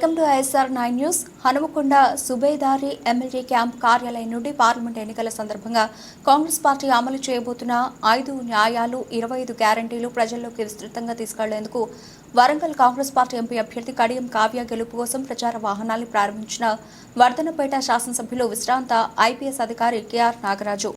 Welcome to ISR9 news. Hanumakonda Subedari MLA camp కార్యాలయం నుండి parliament ఎన్నికల సందర్భంగా కాంగ్రెస్ పార్టీ అమలు చేయబోతున్న 5 న్యాయాలు 25 గ్యారంటీలు ప్రజల్లోకి విస్తృతంగా తీసుకెళ్లేందుకు వరంగల్ కాంగ్రెస్ పార్టీ ఎంపీ అభ్యర్థి కడియం కావ్య గెలుపు కోసం ప్రచార వాహనాన్ని ప్రారంభించిన వర్ధనపేట శాసనసభ్యులు విశ్రాంత IPS అధికారి KR నాగరాజు.